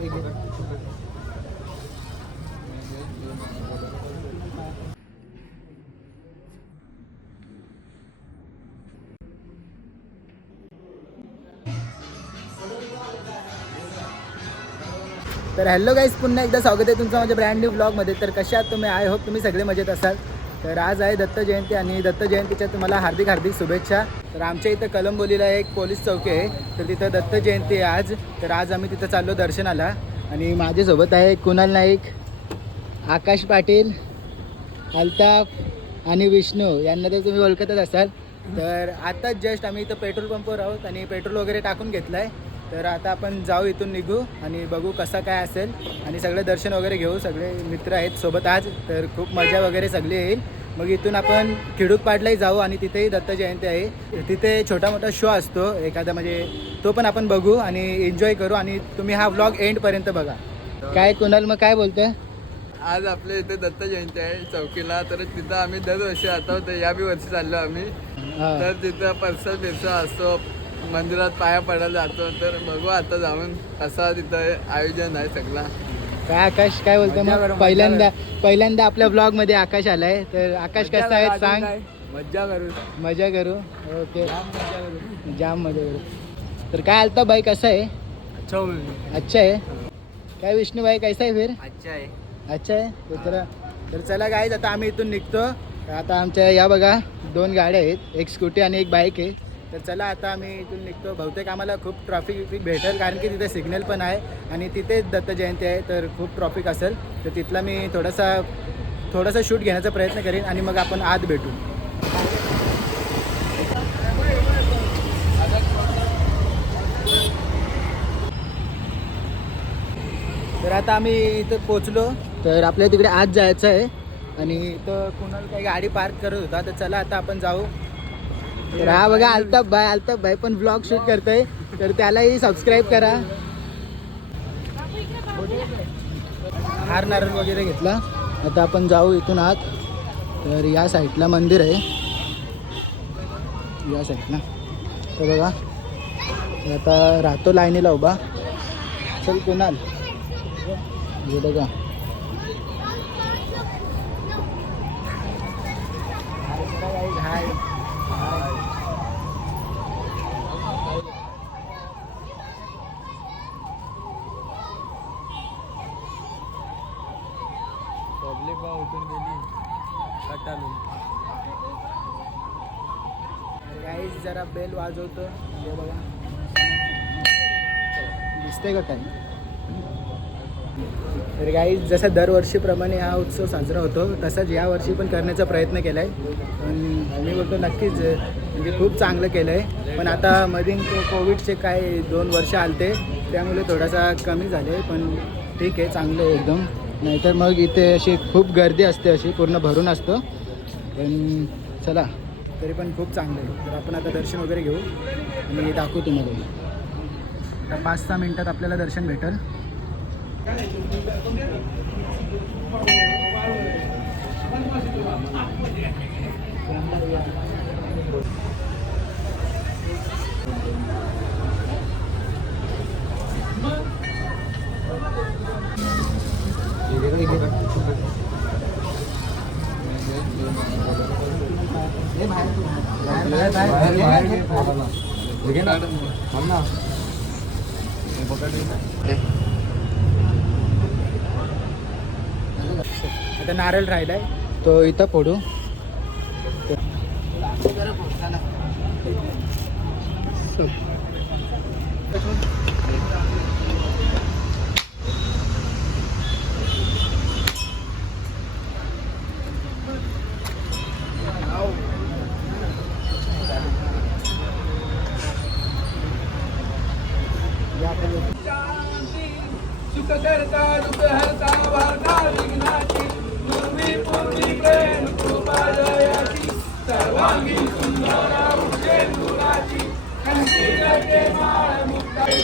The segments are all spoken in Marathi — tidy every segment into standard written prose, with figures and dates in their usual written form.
तर हॅलो गाईज, पुन्हा एकदा स्वागत आहे तुमचं माझ्या ब्रँड न्यू ब्लॉगमध्ये. तर कशा आहात तुम्ही? आय होप तुम्ही सगळे मजेत असाल. तर आज आहे दत्त जयंती आणि दत्त जयंतीच्या तुम्हाला हार्दिक हार्दिक शुभेच्छा. तर आमच्या इथं कलंबोलीला एक पोलीस चौकी आहे, तर तिथं दत्त जयंती आहे आज. तर आज आम्ही तिथं चाललो दर्शनाला आणि माझ्यासोबत आहे कुणाल नाईक, आकाश पाटील, अल्ताफ आणि विष्णू. यांना तर तुम्ही ओळखतच असाल. तर आताच जस्ट आम्ही इथं पेट्रोल पंपवर आहोत आणि पेट्रोल वगैरे टाकून घेतलं आहे. तर आता आपण जाऊ इथून निघू आणि बघू कसा काय असेल आणि सगळे दर्शन वगैरे घेऊ. सगळे मित्र आहेत सोबत आज, तर खूप मजा वगैरे सगळी येईल. मग इथून आपण खिडूकपाडलाही जाऊ आणि तिथेही दत्त जयंती आहे. तिथे छोटा मोठा शो असतो एखादा, म्हणजे तो पण आपण बघू आणि एन्जॉय करू. आणि तुम्ही हा व्लॉग एंडपर्यंत बघा. काय कुणाल, मग काय बोलतोय? आज आपल्या इथे दत्त जयंती आहे चौकीला, तर तिथं आम्ही दरवर्षी जातो. तर या बी वर्षी चाललो आम्ही. तर तिथं परसा असतो, मंदिरात पाया पडायला जातो. तर बघू आता जाऊन कसा तिथं आयोजन आहे सगळा. काय आकाश काय बोलतोय? मग पहिल्यांदा आपल्या ब्लॉग मध्ये आकाश आलाय. तर आकाश कसा आहे सांग. मजा करू. ओके, जाम मजा करू. तर काय आलता भाई, कसा आहे? अच्छा आहे. काय विष्णू भाई कैसा आहे? फिर अच्छा आहे. तर चला गाईज, आता आम्ही इथून निघतो. आता आमच्या या बघा 2 गाड्या आहेत, एक स्कूटी आणि एक बाईक आहे. तर चला आता आम्ही इथून निघतो. बहुतेक आम्हाला खूप ट्रॉफिक भेटेल, कारण की तिथे सिग्नल पण आहे आणि तिथेच दत्त जयंती आहे. तर खूप ट्रॉफिक असेल, तर तिथला मी थोडासा शूट घेण्याचा प्रयत्न करेन आणि मग आपण आत भेटू. तर आता आम्ही इथं पोचलो. तर आपल्या तिकडे आत जायचं आहे आणि इथं कुणाला काही गाडी पार्क करत होता. तर चला आता आपण जाऊ. तर हा बघा अल्ताफ भाई पण ब्लॉग शूट करतोय, तर त्यालाही सबस्क्राईब करा. हार नारळ वगैरे घेतला. आता आपण जाऊ इथून आत. तर या साईडला मंदिर आहे, या साईडला. तर बघा, आता राहतो लाईनीला उभा. चल कुणाल, हे बघा. हाय. पब्लिक बा उठून गेली कटालून. गाईज जरा बेल वाजवतो, हे बघा दिसतंय का काय? तर गाईज जसं दरवर्षीप्रमाणे हा उत्सव साजरा होतो, तसाच यावर्षी पण करण्याचा प्रयत्न केला आहे. पण मी बोलतो नक्कीच, म्हणजे खूप चांगलं केलं आहे. पण आता मध्ये कोविडचे काय 2 वर्ष आलते, त्यामुळे थोडासा कमी झाले. पण ठीक आहे, चांगलं आहे एकदम. नाहीतर मग इथे अशी खूप गर्दी असते, अशी पूर्ण भरून असतं. पण चला, तरी पण खूप चांगलं आहे. तर आपण आता दर्शन वगैरे घेऊ आणि दाखवू तुम्हाला. आता 5-6 मिनटात आपल्याला दर्शन भेटेल. आता नारळ राहिलाय, तो इथं फोडू. सुख करता दुःख हरता वार्ता विघ्नाची, तुम्ही पूर्वी प्रेम कृपा दयाची, सर्वांगी सुंदर उजेंदुराची, कंठी गटे माळ मुक्ताई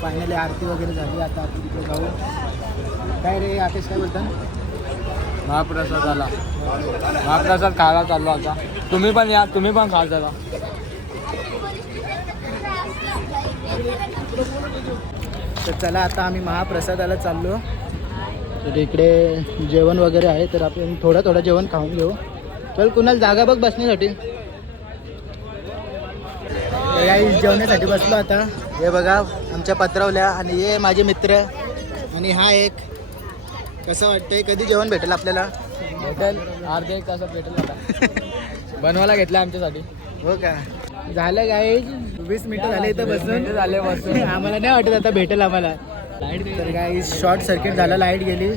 फायनली आरती वगैरे झाली. आता आपण तिकडे जाऊ. काय रे आकेश, काय बोलता? महाप्रसाद आला. महाप्रसाद खायला चाललो आता. तुम्ही पण या, तुम्ही पण खा जरा. तर चला आता आम्ही महाप्रसादाला चाललो. तर इकडे जेवण वगैरे आहे, तर आपण थोडं जेवण खाऊन घेऊ. चल कुणाल जागा बघ बसण्यासाठी. जेवण्यासाठी बसलो आता. हे बघा आमच्या पत्रावल्या, आणि हे माझे मित्र, आणि हा एक. कसं वाटतंय, कधी जेवण भेटेल आपल्याला? भेटेल, अर्धा एक तासात भेटेल. आता बनवायला घेतलं आमच्यासाठी. हो का? झालं काय, 20 मिनिटं झाले इथं बसून. झाले बसून. आम्हाला नाही वाटत आता भेटेल आम्हाला. तर काय शॉर्ट सर्किट झाला, लाईट गेली.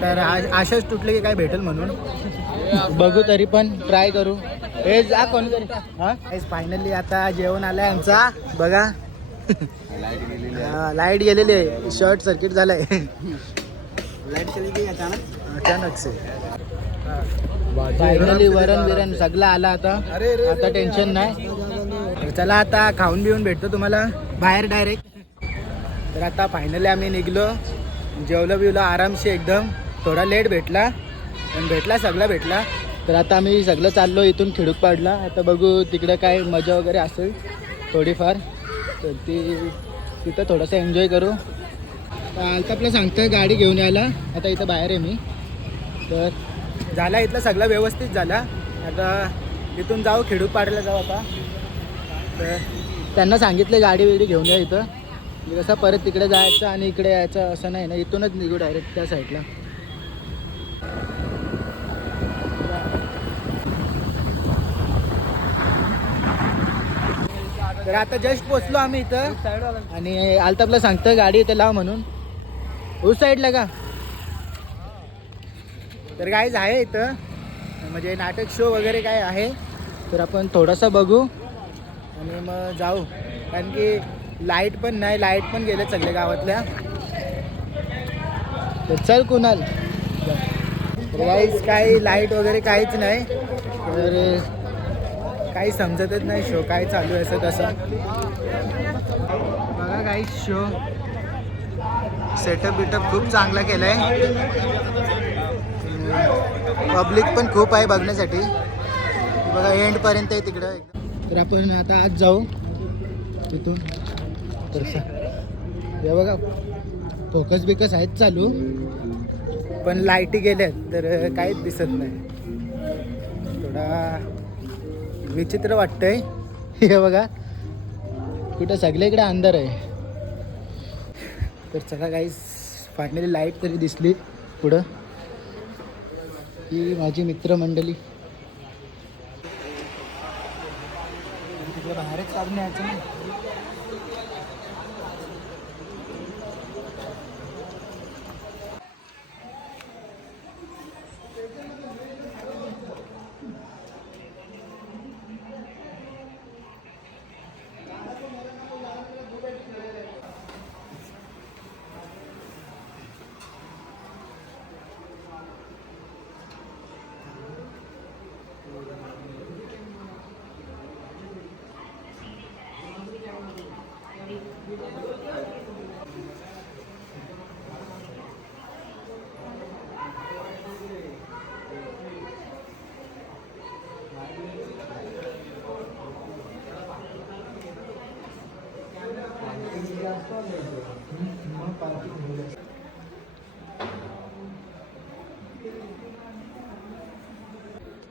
तर आशाच तुटले की काय भेटेल म्हणून. बघू, तरी पण ट्राय करू. हे जा कोणीतरी. हा फायनली आता जेवण आलंय आमचा. बघा लाईट गेलेली आहे, शॉर्ट सर्किट झालंय. लाईट गेली की अचानक से. फायनली वरण बिरण सगळं आला आता. आता टेन्शन नाही. चला आता खाऊन बिऊन भेटतो तुम्हाला बाहेर डायरेक्ट. तर आता फायनली आम्ही निघलो. जेवलं बिवलं आरामशी एकदम. थोडा लेट भेटला, पण भेटला, सगळं भेटला. तर आता आम्ही सगळं चाललो इथून खिडूकपाडला. आता बघू तिकडं काय मजा वगैरे असेल थोडीफार, तर तिथं थोडंसं एन्जॉय करू. आपलं सांगतोय गाडी घेऊन यायला. आता इथं बाहेर आहे मी. तर झाला इथलं सगळं व्यवस्थित झाला. आता इथून जाऊ, खिडूकपाडला जाऊ आता. तर त्यांना सांगितलं गाडी वेडी घेऊन या इथं. कसं परत तिकडे जायचं आणि इकडे यायचं असं नाही ना, इथूनच निघू डायरेक्ट त्या साईडला. तर आता जस्ट पोचलो आम्ही इथं, आणि आलतापला सांगतं गाडी इथं लाव म्हणून. उस साईडला का? तर काहीच आहे इथं, म्हणजे नाटक शो वगैरे काय आहे. तर आपण थोडंसं बघू आणि मग जाऊ. कारण की लाईट पण नाही, लाईट पण गेले सगळ्या गावातल्या. तर चल कुणाल. तर काहीच काही लाईट वगैरे काहीच नाही. तर काही समजतच नाही शो काय चालू आहे असं तसं. बघा काही शो सेटअप बिटअप खूप चांगला केला आहे. पब्लिक पण खूप आहे बघण्यासाठी. बघा एंडपर्यंत आहे तिकडं. तर आपण आता आज जाऊ तिथून. तर हे बघा फोकस बिकस आहेत चालू, पण लाईटी गेल्यात तर काहीच दिसत नाही. थोडा विचित्र वाटतंय. हे बघा कुठं सगळीकडे अंधार आहे. तर चला गाईस, फायनली लाईट तरी दिसली पुढं. ही माझी मित्रमंडळी. तिकडे बाहेरच काढून यायचं ना.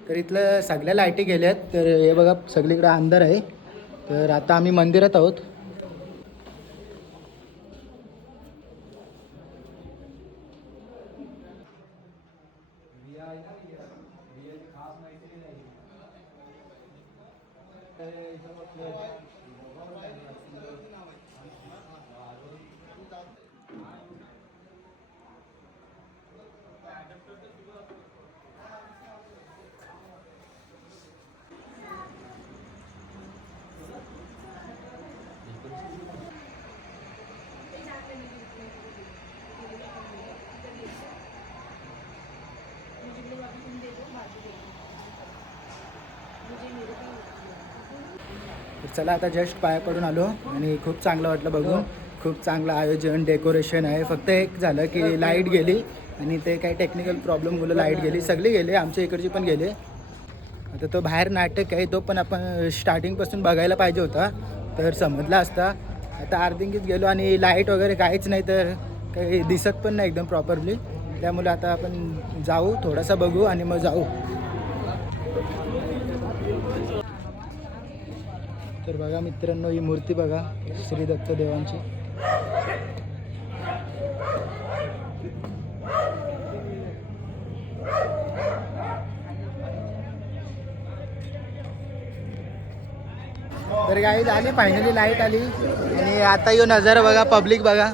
तर इथलं सगळ्या लाईटी गेल्यात. तर हे बघा सगळीकडे अंधार आहे. तर आता आम्ही मंदिरात आहोत. चला आता जस्ट पाया पडून आलो आणि खूप चांगलं वाटलं बघून. खूप चांगलं आयोजन, डेकोरेशन आहे. फक्त एक झालं की लाईट गेली आणि ते काही टेक्निकल प्रॉब्लेममुळे लाईट गेली. सगळी गेले, आमच्या इकडची पण गेले. आता तो बाहेर नाटक आहे तो पण आपण स्टार्टिंगपासून बघायला पाहिजे होता तर समजला असता. आता अर्धिंगीत गेलो आणि लाईट वगैरे काहीच नाही तर काही दिसत पण नाही एकदम प्रॉपरली. त्यामुळे आता आपण जाऊ, थोडासा बघू आणि मग जाऊ. तर बघा मित्रांनो, ही मूर्ती बघा श्री दत्त देवांची. तर गाईज आली, फायनली लाईट आली आणि आता यो नजारा बघा, पब्लिक बघा.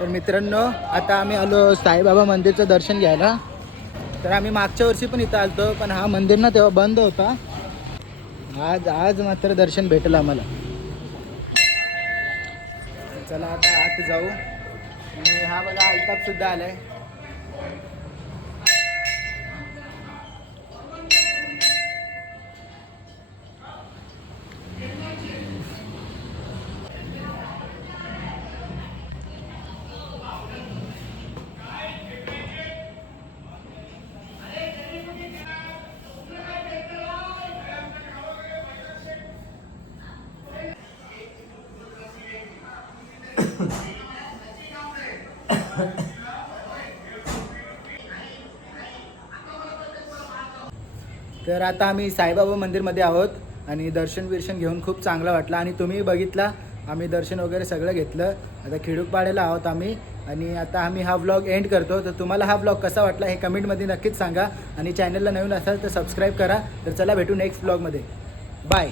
तर मित्रांनो, आता आम्ही आलो साईबाबा मंदिरचं दर्शन घ्यायला. तर आम्ही मागच्या वर्षी पण इथं आलतो पण हा मंदिर ना तेव्हा बंद होता. आज मात्र दर्शन भेटलं आम्हाला. चला आता आत जाऊ. आणि हा बघा अल्ताफ सुद्धा आलाय. तर आता आम्ही साईबाबा मंदिरमध्ये आहोत आणि दर्शन घेऊन खूप चांगलं वाटलं. आणि तुम्ही बघितला आम्ही दर्शन वगैरे सगळं घेतलं. आता खिडूकपाड्याला आहोत आम्ही आणि आता आम्ही हा व्लॉग एंड करतो. तर तुम्हाला हा व्लॉग कसा वाटला हे कमेंटमध्ये नक्कीच सांगा आणि चॅनलला नवीन असाल तर सबस्क्राईब करा. तर चला भेटू नेक्स्ट व्लॉगमध्ये. बाय.